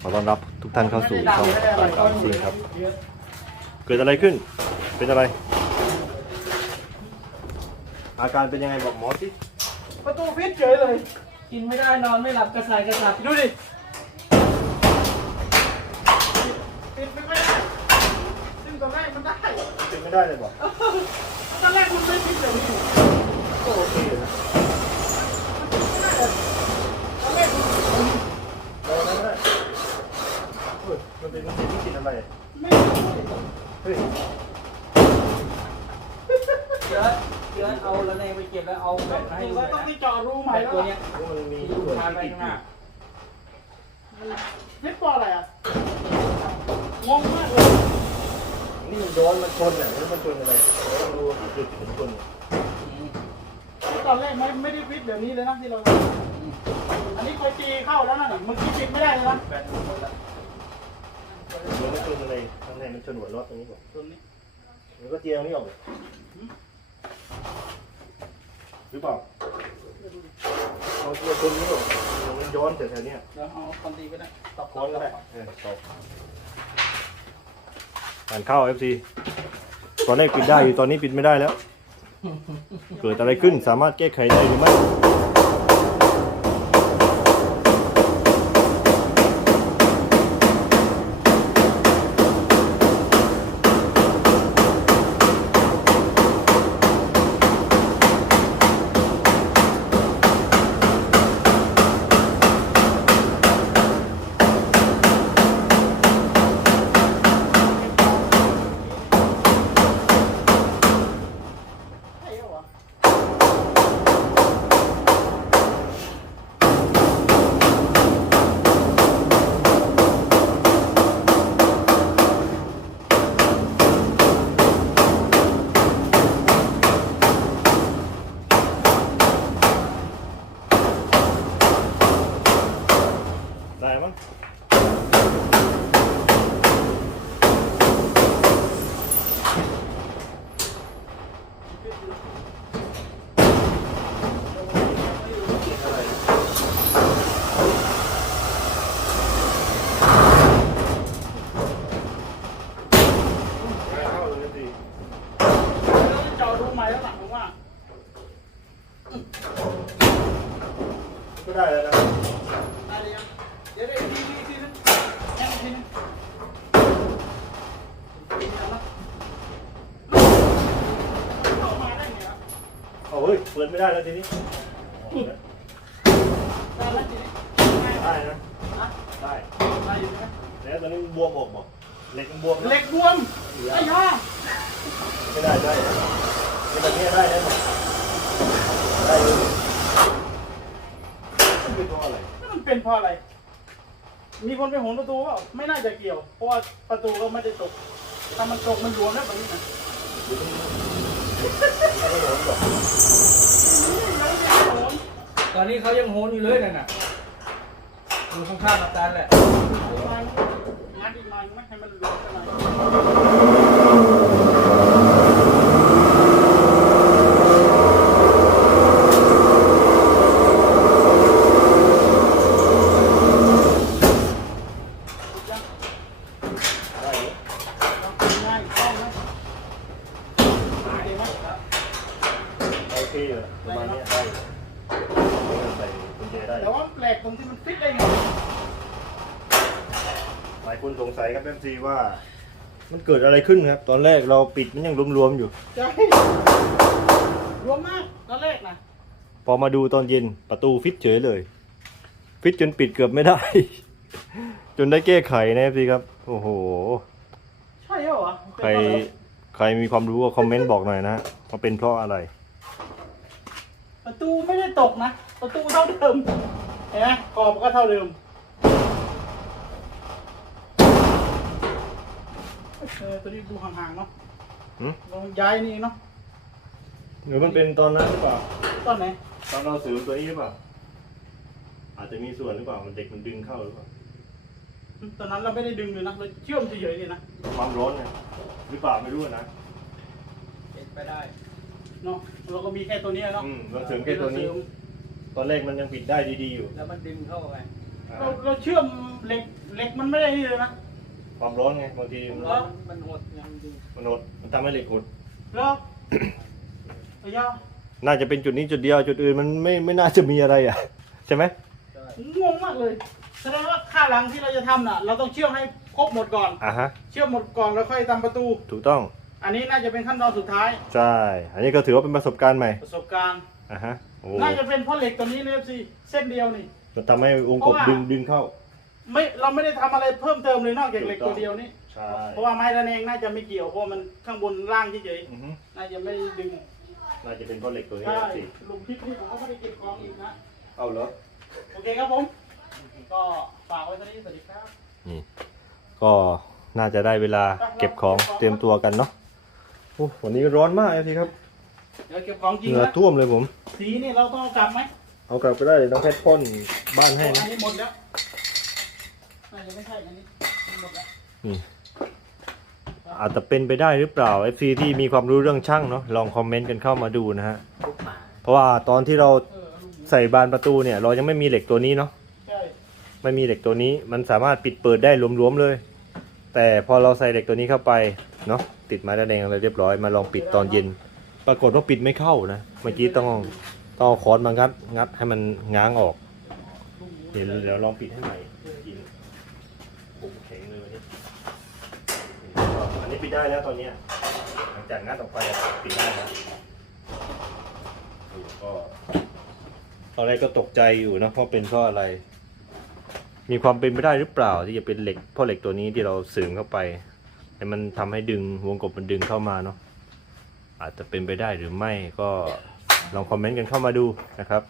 ขอต้อนรับทุกท่านเข้าสู่ช่องรายการซีครับ เกิดอะไรขึ้น เป็นอะไร อาการเป็นยังไงบอกหมอสิประตูฟิตเฉยเลย กินไม่ได้นอนไม่หลับกระสายกระสับดูดิปิดไม่ได้ซึ่งตอนแรกมันได้เป็นไม่ได้เลยบอกตอนแรกมันไม่ฟิตเลยนี่ก็โอเคนะ ตอนแรกมัน ได้ได้ได้ เฮ้ยมันเป็นมันเป็นวิกฤตอะไร ไม่ได้เฮ้ยเยอะเยอะเอาแล้วในไปเก็บแล้วเอาแบตมาให้ดูหเราน่อยต้องนะไปเจาะรูใหม่แบตแล้วตัวเนี้ยมันมีที่ส่ลูวกนค้าที่ไปติดข้างอหยู่น้าฟิตปออะไรอะงงมากเลยนี่มันโดนมันชนเนี่ยแล้วมันชนอะไรเราดูจุดที่มันชนเนี่ยตอนแรกไม่ไม่ได้ฟิตเดี๋ยวนี้เลยนะที่เรา อันนี้คอยตีเข้าแล้วนะเมื่อกี้ปิดไม่ได้เลยนะแบตหมดแล้ว มันไม่ชนอะไรข้างในมันชนหัวน็อตตรงนี้ก่อนตรงนี้มันก็เจียงนี่ออกเลยหรือเปล่าเอาเจียงตรงนี้ออกมันย้อนแต่แถวๆเนี้ยเดี๋ยวเอาคอนตีไปได้ตอบค้อนก็ได้เออตบอ่านเข้า FC ตอนแรกปิดได้อยู่ตอนนี้ปิดไม่ได้แล้ว เกิดอะไรขึ้นสามารถแก้ไขได้หรือไม่ ใช่เหรอวะได้มั้งเข้าเลยสิ เราจะเจาะรูใหม่แล้วหลังผมว่า ก็ได้แล้วนะ ได้เลยยังเดี๋ยวเดี๋ยวอีกทีอีกทีนึงแค่อีกทีนึงอีกทีนึงนะเข้ามาได้ไงวะ เอาเฮ้ยเปิดไม่ได้แล้วทีนี้ได้แล้วทีนี้ง่ายได้นะนะได้ได้อยู่ไหมแล้วตอนนี้มันบวมออกบอกเหล็กมันบวมนะเหล็กบวมไอ้ย่าไม่ได้ได้เป็นแบบนี้ได้แน่นอนได้เลยมันเป็นเพราะอะไรมันเป็นเพราะอะไร มีคนไปโหนประตูเปล่าไม่น่าจะเกี่ยว เพราะว่าประตูก็ไม่ได้ตกถ้ามันตกมันรวมแล้วแบบนี้นะ ตอนนี้เขายังโหนอยู่เลยนั่นน่ะอยู่ข้างๆกับตาแหละงัดอีกหน่อยไหมให้มันรวมกันหน่อยได้อยู่ ง่ายต้องไหมโอเคไหม โอเคอยู่ประมาณนี้ได้อยู่ใส่กุญแจได้แต่ว่าแปลกตรงที่มันฟิตได้ไงหลายคนสงสัยครับเอฟซีว่า มันเกิดอะไรขึ้นครับ ตอนแรกเราปิดมันยังรวมๆอยู่ ใช่รวมมากตอนแรกนะพอมาดูตอนเย็นประตูฟิตเฉยเลย ฟิตจนปิดเกือบไม่ได้ จนได้แก้ไขนะเอฟซีครับ โอ้โห ใช่เหรอวะใครใครมีความรู้ก็คอมเมนต์บอกหน่อยนะว่าเป็นเพราะอะไร ประตูไม่ได้ตกนะ ประตูเท่าเดิมเห็นไหมขอบก็เท่าเดิมเออตัวนี้ดูห่างๆเนาะหืม ลองย้ายนี่เนาะหรือมันเป็นตอนนั้นหรือเปล่า ตอนไหนตอนเราสืบตัวนี้หรือเปล่า อาจจะมีส่วนหรือเปล่า มันเด็กมันดึงเข้าหรือเปล่า ตอนนั้นเราไม่ได้ดึงเลยนะเราเชื่อมเฉยๆนี่นะความร้อนเนี่ยหรือเปล่าไม่รู้นะ เป็นไปได้ เนาะเราก็มีแค่ตัวเนี้ยเนาะอืมเราเสริมแค่ตัวนี้ตอนแรกมันยังปิดได้ดีๆอยู่แล้วมันดึงเข้าไป อ่าเราเราเชื่อมเหล็กเหล็กมันไม่ได้นี่เลยนะ ความร้อนไงบางทีมันเหรอมันหดยังดีมันหดมันทำให้เหล็กหดเหรอไอ้ยาน่าจะเป็นจุดนี้จุดเดียวจุดอื่นมันไม่ไม่น่าจะมีอะไรอะ ใช่ไหมใช่งงมากเลยแสดงว่าค่าหลังที่เราจะทำน่ะ เราต้องเชื่อมให้ครบหมดก่อน อะฮะ เชื่อมหมดก่อนแล้วค่อยทำประตู ถูกต้อง อันนี้น่าจะเป็นขั้นตอนสุดท้าย ใช่ อันนี้ก็ถือว่าเป็นประสบการณ์ใหม่ ประสบการณ์ อะฮะ โอ้น่าจะเป็นเพราะเหล็กตัวนี้นะสิเส้นเดียวนี่ มันทำให้วงกบเพราะว่าดึงดึงเข้า ไม่เราไม่ได้ทำอะไรเพิ่มเติมเลยนอกจากเหล็กตัวเดียวนี้ใช่เพราะว่าไม้ระแนงน่าจะไม่เกี่ยวเพราะมันข้างบนล่างเฉยอือฮึๆน่าจะไม่ดึงน่าจะเป็นเพราะเหล็กตัวนี้ใช่สิ ลุงพิษนี่ผมก็ไม่ได้เก็บของอีกนะ เอาเหรอ โอเคครับผม ก็ฝากไว้ตอนนี้สวัสดีครับ นี่ ก็น่าจะได้เวลาเก็บของเตรียมตัวกันเนาะโอ้วันนี้ร้อนมากเลยทีครับเดี๋ยวเก็บของจริงเหงื่อนะท่วมเลยผม สีนี่เราต้องเอากลับไหมเอากลับไปได้เลยน้องเพชรพ่นบ้านให้อันะ นนี้หมดแล้วน่าจะไม่ใช่อันนี้หมดแล้วนี่อาจจะเป็นไปได้หรือเปล่า FC ที่มีความรู้เรื่องช่างเนาะลองคอมเมนต์กันเข้ามาดูนะฮะทุกป่าเพราะว่าตอนที่เราเออเอาลูกหมูใส่บานประตูเนี่ย เรายังไม่มีเหล็กตัวนี้เนาะใช่ไม่มีเหล็กตัวนี้ มันสามารถปิดเปิดได้รวมๆเลย แต่พอเราใส่เหล็กตัวนี้เข้าไปเนาะติดไม้ระแนงอะไรเรียบร้อยมาลองปิดตอนเย็น ปรากฏว่าปิดไม่เข้านะเมื่อกี้ต้องต้องเอาค้อนมางัดงัดให้มันง้างออกเดี๋ยวเดี๋ยวลองปิดให้ใหม่กินโอ้โหแข็งเลยวันนี้ก็อันนี้ปิดได้แล้วตอนนี้หลังจากงัดออกไปปิดได้แล้วโอ้ก็ตอนแรกก็ตกใจอยู่นะเพราะเป็นเพราะอะไร มีความเป็นไปได้หรือเปล่าที่จะเป็นเหล็กพราะเหล็กตัวนี้ที่เราเสริมเข้าไปแต่มันทำให้ดึงวงกบมันดึงเข้ามาเนาะอาจจะเป็นไปได้หรือไม่ก็ลองคอมเมนต์กันเข้ามาดูนะครับ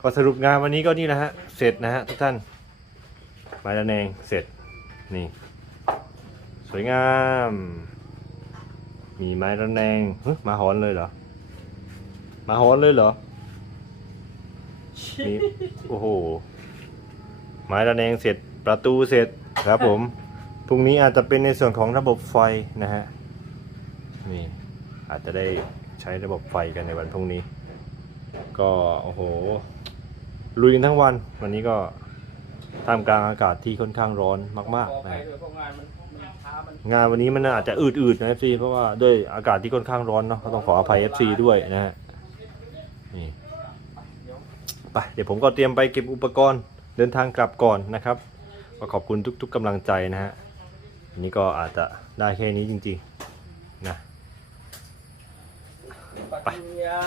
ก็สรุปงานวันนี้ก็นี่นะฮะเสร็จนะฮะทุกท่านไม้ระแนงเสร็จนี่ สวยงาม มีไม้ระแนงเฮ้ยมาหอนเลยเหรอมาหอนเลยเหรอมีโอ้โห ไม้ระแนงเสร็จประตูเสร็จครับผมพรุ่งนี้อาจจะเป็นในส่วนของระบบไฟนะฮะนี่อาจจะได้ใช้ระบบไฟกันในวันพรุ่งนี้ ก็โอ้โหลุยกันทั้งวัน วันนี้ก็ท่ามกลางอากาศที่ค่อนข้างร้อนมากขอๆไปนะด้วยเพราะงานมันมันช้ามันงานวันนี้มันอาจจะอืดๆนะ FC เพราะว่าด้วยอากาศที่ค่อนข้างร้อนเนาะก็ต้องขออภัย FC ด้วยนะฮะนี่ไปเดี๋ยวผมก็เตรียมไปเก็บอุปกรณ์ เดินทางกลับก่อนนะครับก็ขอบคุณทุกๆกำลังใจนะฮะวันนี้ก็อาจจะได้แค่นี้จริงๆนะปัญญา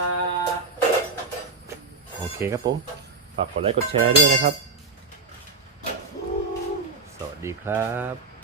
โอเคครับผม ฝากกดไลค์กดแชร์ด้วยนะครับ สวัสดีครับ